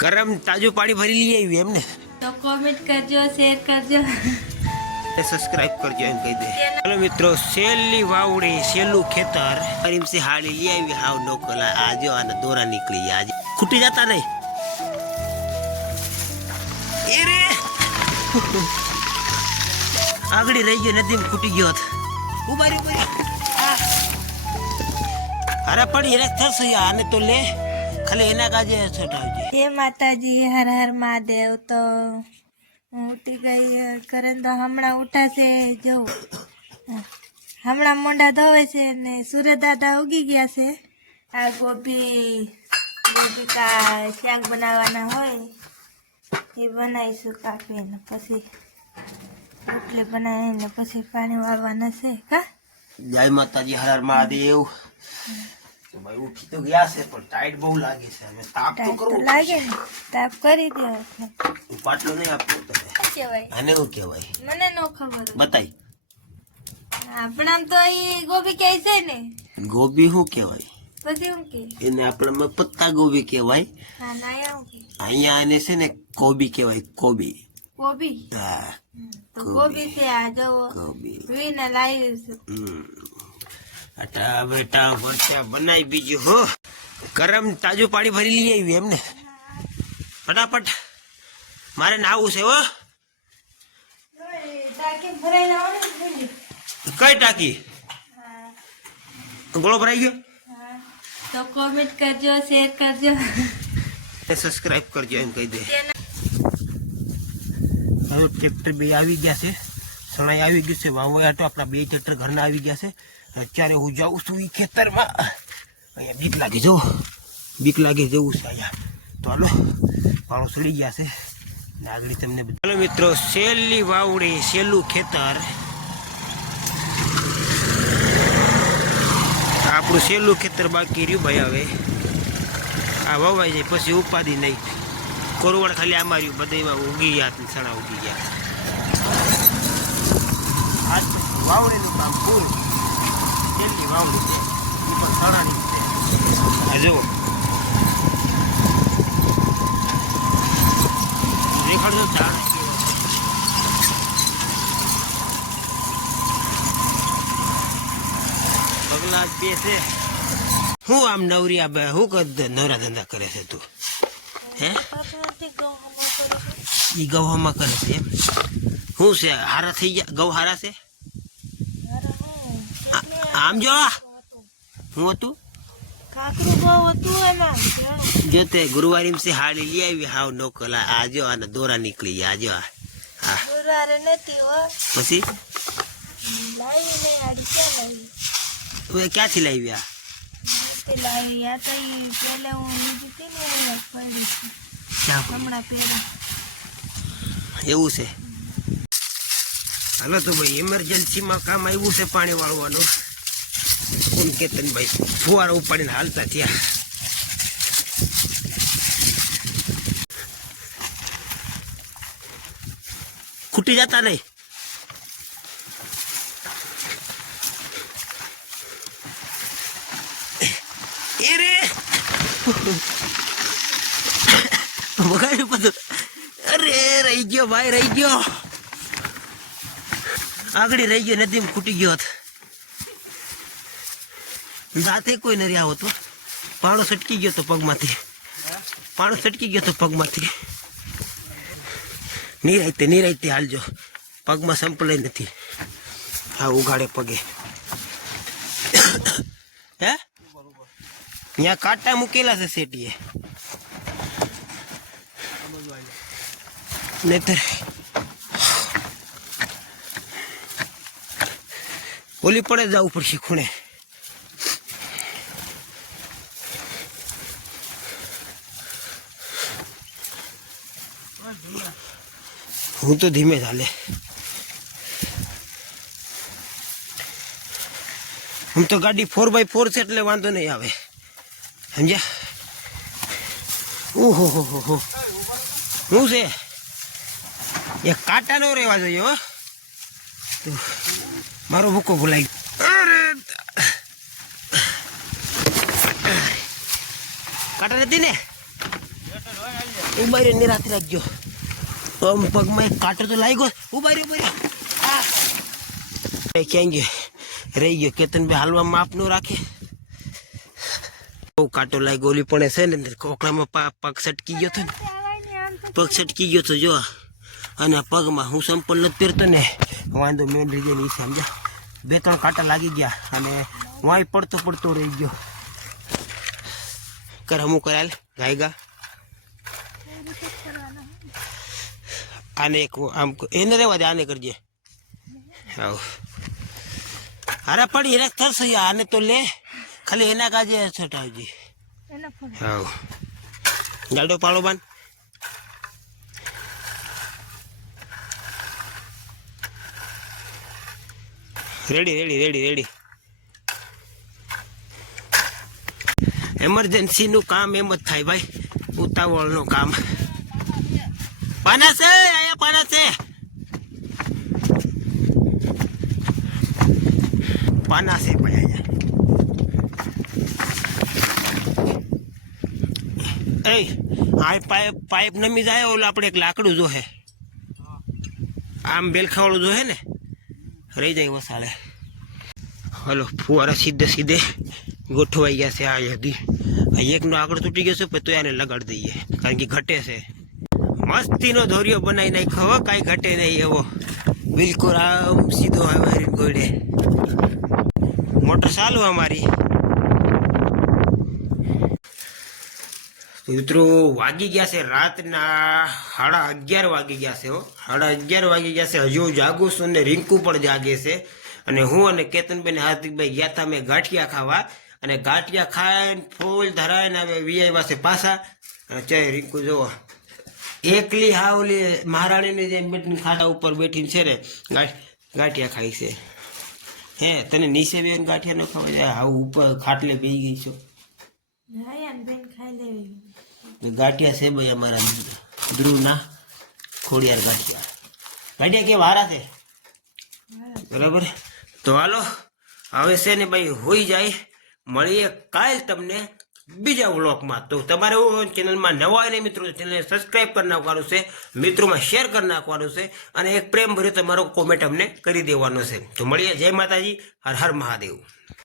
ગરમ તાજું પાણી ભરી લઈ આવ્યું એમને. તો કોમેન્ટ કરજો શેર કરજો. સબસ્ક્રાઇબ કરજો એમ કહી દે. ચાલો મિત્રો સેલી વાવડી સેલું ખેતર. કરીમસી હાડી લઈ આવી હાવ નોકલા. આજો અને દોરા નીકળી આજે ખૂટી જતા નહીં. એ રે! આગળી રહી ગયો નદી ખૂટી ગયો હતો. ઉભારી ઉભારી અરે પણ એને થશે આને તો લે. ખાલી એના કાજે છટાવજે હે માતાજી હર હર મહાદેવ તો હું ઉઠી ગઈ કરણ તો હમણાં ઉઠાશે જવું હમણાં મોંડા ધોવે છે ને સૂર્ય દાદા ઉગી ગયા છે. આ ગોભી ગોભી કા શાક બનાવવાના હોય એ બનાવીશું કાપીને. પછી રોટલી બનાવીને પછી પાણી વાળવાના છે કા? જય માતાજી હર હર મહાદેવ. તો ભાઈ ઉઠી તો ગયા છે પણ ટાઈટ બહુ લાગે છે. હવે તાપ તો તો કરવો લાગે તાપ કરી દો હું પાટલો નહીં આપતો તને. કેવાય આને શું કહેવાય? મને ન ખબર બતાય. આપણામ તો ઈ ગોબી કહે છે ને. ગોબી શું કહેવાય? પછી હું કે એને આપણામાં પત્તા ગોબી કહેવાય. હા ના હું કે અહીંયા આને છે ને કોબી કહેવાય કોબી. ગોબી હા તો ગોબી છે આ જવો કોબી. વિને લાવી છે. અટા બેટા વરચા બનાવી બીજું હો. ગરમ તાજું પાણી ભરી લઈ આવી એમને. ફટાફટ. મારે નાવું છે હો. કઈ ટાંકી? ગોળો ભરાઈ ગયો? તો કોમેન્ટ કરજો શેર કરજો. સબસ્ક્રાઇબ કરજો એમ કહી દે. હવે ટ્રેક્ટર બે આવી ગયા છે. સણાઈ આવી ગયું છે. વાવો આટો આપણા બે ટ્રેક્ટર ઘરના આવી ગયા છે. અત્યારે હું જાઉં છું એ ખેતરમાં. અહીંયા બીક લાગે જો બીક લાગે જવું છે અહીંયા. તો હાલો પાણો સડી ગયા છે. ને આગળ તમને ચાલો મિત્રો સેલની વાવડી સેલું ખેતર. આપણું સેલું ખેતર બાકી રહ્યું ભાઈ હવે. આ વવાઈ જાય, પછી ઉપાધિ નહીં. કોરવડ ખાલી અમાર્યું બધા બધામાં ઉગી ગયા સણા ઉગી ગયા. વાવડેનું કામ, ફૂલ કેટલી વાવણી છે ઉપર સણાની છે આ જુઓ દેખાડજો છે. પગલા છે હું આમ નવરી બે હું નવરા ધંધા કરે છે તું? હે? ઈ ગૌહમાં કરે છે એમ? શું છે, હારા થઈ ગયા? ગૌ હારા છે? આમ જો. હું હતું? કાકરું બહુ હતું એના જો. તે ગુરુવારી છે હાડી લઈ આવી હાવ નોકલા આજો અને દોરા નીકળી ગયા આજો હા. ગુરુવારે નથી હો. પછી? લાવી નહીં આડી ક્યાં લાવી? હવે ક્યાંથી લાવી આ? તે લાવી આ તો પેલે હું લીધી હતી. પડી? હમણાં પહેરી એવું છે. હાલો તો ભાઈ ઇમરજન્સીમાં કામ આવ્યું છે પાણી વાળવાનું કોણ કેતનભાઈ ફુવારો ઉપાડીને હાલતા થયા. ખૂટી જતા નહીં. વગાડ્યું બધું. અરે, રહી ગયો ભાઈ, રહી ગયો. આગળ રહી ગયો, નદીમાં ખૂટી ગયો હતો. સાથે કોઈ ન રહ્યા હોતો પાણો સટકી ગયો તો પગમાંથી. પાણો સટકી ગયો તો પગમાંથી. નિરાયતે નિરાયતે હાલજો. પગમાં સંપલાય નથી. હા ઉગાડે પગે. હે? ત્યાં કાંટા મૂકેલા છે શેટીએ નહીતર ઓલી પડે જવું પડશે ખૂણે. હું તો ધીમે ચાલે. હું તો ગાડી ફોર બાય ફોર છે એટલે વાંધો નહીં આવે. સમજ્યા? ઓહો, હો હો હો. શું છે? એ કાંટા નો રહેવા જોઈએ, હો. મારો ભૂકો ભૂલાઈ ગયો. કાંટા નથી ને? ઊભા નિરાત રાખજો. આમ પગમાં કાંટો તો લાગ્યો ઊભા રહ્યો, ઊભા ક્યાં ગયો? રહી ગયો. કેતન ભાઈ હાલવા માપ નો રાખે. બહુ કાંટો લાગ્યો. ઓલી પણ છે ને કોકડામાં પગ સટકી ગયો હતો ને. પગ સટકી ગયો તો જો. અને પગમાં હું સંપલ નથી પહેરતો ને, વાંધો મેન રીઝન એ સમજા બે ત્રણ કાંટા લાગી ગયા અને વાંય પડતો પડતો રહી ગયો. કર, હમું કરાયેલ ગાયગા આને આમ એને રેવા દે આને કરજે. હાવ અરે પણ એને થશે આને તો લે. ખાલી એના કાજે છટાવજે. હાવ ગાડો પાડો બાન. Ready ready ready ready. એમરજન્સીનું કામ એમ જ થાય ભાઈ. ઉતાવળનું કામ. પાના પાના છે. પાના છે પણ અહીંયા. એ, આ પાઇપ પાઇપ નમી જાય ઓલું આપણે એક લાકડું જોહે. આમ બેલખાવાળું જોહે ને? રહી જાય વસાળે. હલો, ફુવારા સીધે સીધે ગોઠવાઈ ગયા છે આ આ એકનો આગળ તૂટી ગયો છે પછી તો એને લગાડી દઈએ. કારણ કે ઘટે છે. મસ્તીનો દોર્યો બનાવી નાખ્યો હવે કાંઈ ઘટે નહીં એવો. બિલકુલ આમ સીધો આવે ગોળે. મોટર ચાલુ અમારી. મિત્રો, વાગી ગયા છે રાતના સાડા અગિયાર વાગી ગયા છે સાડા અગિયાર વાગી ગયા છે. હજુ જાગું છું ને રિંકુ પણ જાગે છે. અને હું અને કેતનબેન હાર્દિકભાઈ ગયા હતા મેં ગાંઠિયા ખાવા. અને ગાંઠિયા ખાઈને ફૂલ ધરાઈને હવે વીઆઈ પાસે પાછા. અને ચાય રિંકુ જોવો. એકલી હા ઓલી મહારાણીની જેમ બેઠીને ખાટા ઉપર બેઠીને છે ને ગાંઠિયા ખાઈ છે. હે તને નીચે બેન ગાંઠિયા ન જાય હા ઉપર ખાટલે બેસી ગઈ છો. ગાંઠિયા છે ભાઈ અમારા ધ્રુવના ખોડિયાર ગાંઠિયા. ગાંઠિયા કે વારા છે? બરાબર? તો હાલો હવે છે ને ભાઈ હોઈ જાય. મળીએ કાલ તમને બીજા વ્લોગમાં. તો તમારે ચેનલમાં નવા ને મિત્રો ચેનલને સબસ્ક્રાઈબ કરી નાખવાનું છે, મિત્રોમાં શેર કરી નાખવાનું છે અને એક પ્રેમ ભર્યો તમારો કોમેન્ટ અમને કરી દેવાનો છે. તો મળીએ. જય માતાજી. હર હર મહાદેવ.